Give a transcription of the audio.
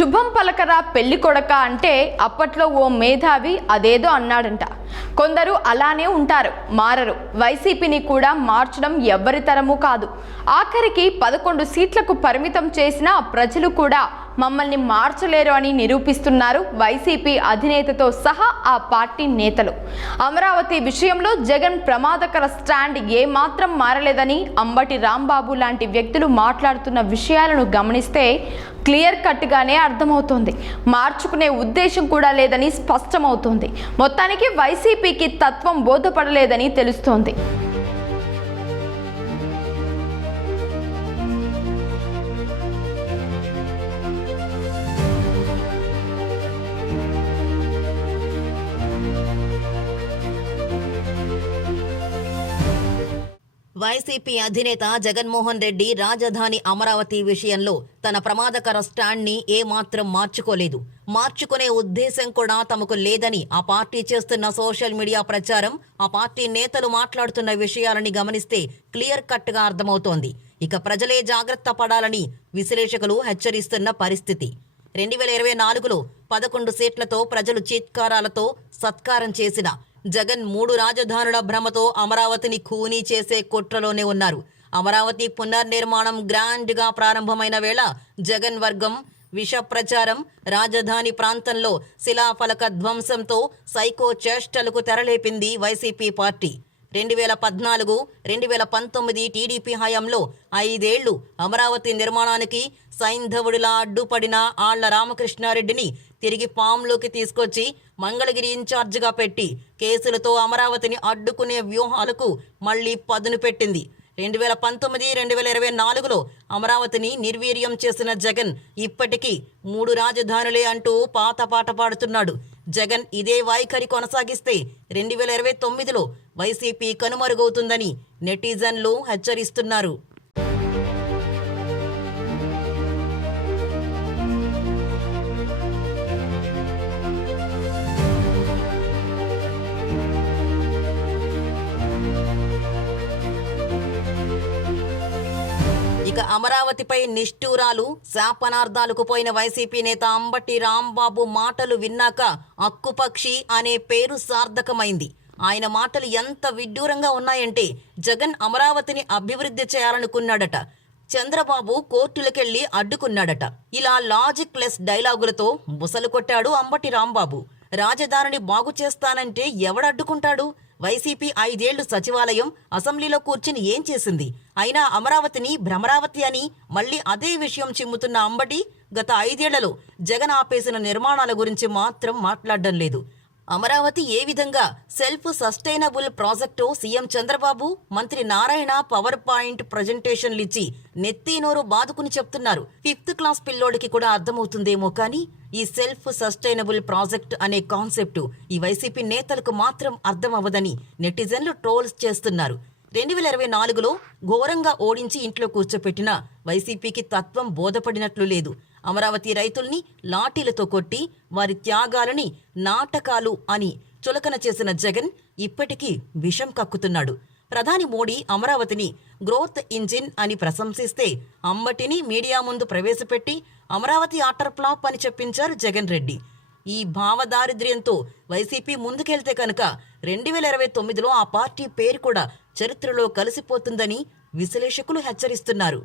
శుభం పలకరా పెళ్లి కొడక అంటే అప్పట్లో ఓ మేధావి అదేదో అన్నాడంట. కొందరు అలానే ఉంటారు, మారరు. వైసీపీని కూడా మార్చడం ఎవ్వరి తరమూ కాదు. ఆఖరికి 11 సీట్లకు పరిమితం చేసిన ప్రజలు కూడా మమ్మల్ని మార్చలేరు అని నిరూపిస్తున్నారు వైసీపీ అధినేతతో సహా ఆ పార్టీ నేతలు. అమరావతి విషయంలో జగన్ ప్రమాదకర స్టాండ్ ఏమాత్రం మారలేదని అంబటి రాంబాబు లాంటి వ్యక్తులు మాట్లాడుతున్న విషయాలను గమనిస్తే క్లియర్ కట్గానే అర్థమవుతోంది. మార్చుకునే ఉద్దేశం కూడా లేదని స్పష్టమవుతోంది. మొత్తానికి వైసీపీకి తత్వం బోధపడలేదని తెలుస్తోంది. వైసీపీ అధినేత జగన్మోహన్ రెడ్డి రాజధాని అమరావతి విషయంలో తన ప్రమాదకర స్టాండ్ని ఏమాత్రం మార్చుకోలేదు. మార్చుకునే ఉద్దేశం కూడా తమకు లేదని ఆ పార్టీ చేస్తున్న సోషల్ మీడియా ప్రచారం, ఆ పార్టీ నేతలు మాట్లాడుతున్న విషయాలని గమనిస్తే క్లియర్ కట్గా అర్థమవుతోంది. ఇక ప్రజలే జాగ్రత్త పడాలని విశ్లేషకులు హెచ్చరిస్తున్న పరిస్థితి. 2024లో 11 సీట్లతో ప్రజలు చీత్కారాలతో సత్కారం చేసిన జగన్ 3 రాజధానుల భ్రమతో అమరావతిని ఖూనీ చేసే కుట్రలోనే ఉన్నారు. అమరావతి పునర్నిర్మాణం గ్రాండ్ గా ప్రారంభమైన వేళ జగన్ వర్గం విష ప్రచారం, రాజధాని ప్రాంతంలో శిలాఫలక ధ్వంసంతో సైకో చేష్టలకు తెరలేపింది వైసీపీ పార్టీ. 2014, 2019 టీడీపీ హయాంలో 5 ఏళ్లు అమరావతి నిర్మాణానికి సైంధవుడిలా అడ్డుపడిన ఆళ్ల రామకృష్ణారెడ్డిని తిరిగి ఫామ్లోకి తీసుకొచ్చి మంగళగిరి ఇన్ఛార్జిగా పెట్టి కేసులతో అమరావతిని అడ్డుకునే వ్యూహాలకు మళ్లీ పదును పెట్టింది. 2019, 2024లో అమరావతిని నిర్వీర్యం చేసిన జగన్ ఇప్పటికీ 3 రాజధానులే అంటూ పాత పాట పాడుతున్నాడు. జగన్ ఇదే వైఖరి కొనసాగిస్తే 2029లో వైసీపీ కనుమరుగవుతుందని నెటిజన్లు హెచ్చరిస్తున్నారు. ఇక అమరావతిపై నిష్ఠూరాలు, శాపనార్థాలకు పోయిన వైసీపీ నేత అంబటి రాంబాబు మాటలు విన్నాక అక్కుపక్షి అనే పేరు సార్థకమైంది. ఆయన మాటలు ఎంత విడ్డూరంగా ఉన్నాయంటే జగన్ అమరావతిని అభివృద్ధి చేయాలనుకున్నాడట, చంద్రబాబు కోర్టులకెళ్లి అడ్డుకున్నాడట. ఇలా లాజిక్ లెస్ డైలాగులతో బుసలు కొట్టాడు అంబటి రాంబాబు. రాజధానిని బాగు చేస్తానంటే ఎవడడ్డుకుంటాడు? వైసీపీ 5 ఏళ్లు సచివాలయం, అసెంబ్లీలో కూర్చుని ఏం చేసింది? అయినా అమరావతిని భ్రమరావతి అని మళ్లీ అదే విషయం చిమ్ముతున్న అంబటి గత 5 ఏళ్లలో జగన్ ఆపేసిన నిర్మాణాల గురించి మాత్రం మాట్లాడడం లేదు. అమరావతి ఏ విధంగా self sustainable project CM Chandrababu, మంత్రి నారాయణ పవర్ పాయింట్ ప్రజెంటేషన్లు ఇచ్చి నెత్తినోరు బాదుకుని చెప్తున్నారు. 5th క్లాస్ పిల్లోడికి కూడా అర్థమవుతుందేమో కానీ ఈ సెల్ఫ్ సస్టైనబుల్ ప్రాజెక్ట్ అనే కాన్సెప్టు ఈ వైసీపీ నేతలకు మాత్రం అర్థం అవ్వదని నెటిజన్లు ట్రోల్స్ చేస్తున్నారు. 2024లో ఘోరంగా ఓడించి ఇంట్లో కూర్చోపెట్టిన వైసీపీకి తత్వం బోధపడినట్లు లేదు. అమరావతి రైతుల్ని లాఠీలతో కొట్టి వారి త్యాగాలని నాటకాలు అని చులకన చేసిన జగన్ ఇప్పటికీ విషం కక్కుతున్నాడు. ప్రధాని మోడీ అమరావతిని గ్రోత్ ఇంజిన్ అని ప్రశంసిస్తే అంబటిని మీడియా ముందు ప్రవేశపెట్టి అమరావతి ఆటర్ ఫ్లాప్ అని చెప్పించారు జగన్ రెడ్డి. ఈ భావదారిద్ర్యంతో వైసీపీ ముందుకెళ్తే కనుక 2029లో ఆ పార్టీ పేరు కూడా చరిత్రలో కలిసిపోతుందని విశ్లేషకులు హెచ్చరిస్తున్నారు.